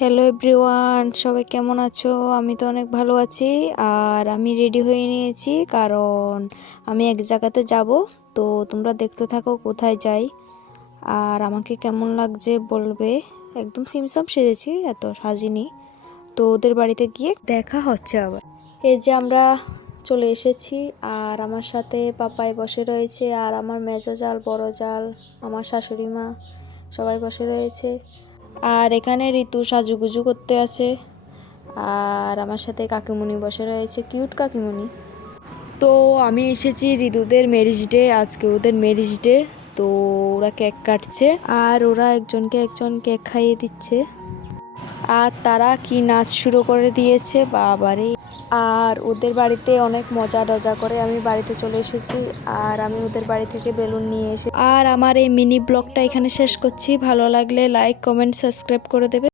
Hello everyone, সবাই কেমন আছো? আমি তো অনেক ভালো আছি। আর আমি রেডি হয়ে নিয়েছি, কারণ আমি এক জায়গাতে যাব। তো তোমরা দেখতে থাকো কোথায় যাই আর আমাকে কেমন লাগছে বলবে। একদম সিমসাম সেজেছি, এত সাজিনি। তো ওদের বাড়িতে গিয়ে দেখা হচ্ছে আবার। এই যে আমরা চলে এসেছি, আর আমার সাথে পাপাই বসে রয়েছে, আর আমার মেজো জাল, বড় জাল, আমার শাশুড়ি মা সবাই বসে রয়েছে। আর এখানে ঋতু সাজুগুজু করতে আছে, আর আমার সাথে কাকিমুনি বসে রয়েছে, কিউট কাকিমুনি। তো আমি এসেছি ঋতুদের ম্যারেজ ডে, আজকে ওদের ম্যারেজ ডে। তো ওরা কেক কাটছে, আর ওরা একজনকে একজন কেক খাইয়ে দিচ্ছে। আর তারা কি নাচ শুরু করে দিয়েছে বাবারে। আর ওদের বাড়িতে অনেক মজা টজা করে আমি বাড়িতে চলে এসেছি, আর আমি ওদের বাড়ি থেকে বেলুন নিয়ে এসে। আর আমার এই মিনি ব্লগটা এখানে শেষ করছি। ভালো লাগলে লাইক, কমেন্ট, সাবস্ক্রাইব করে দেবে।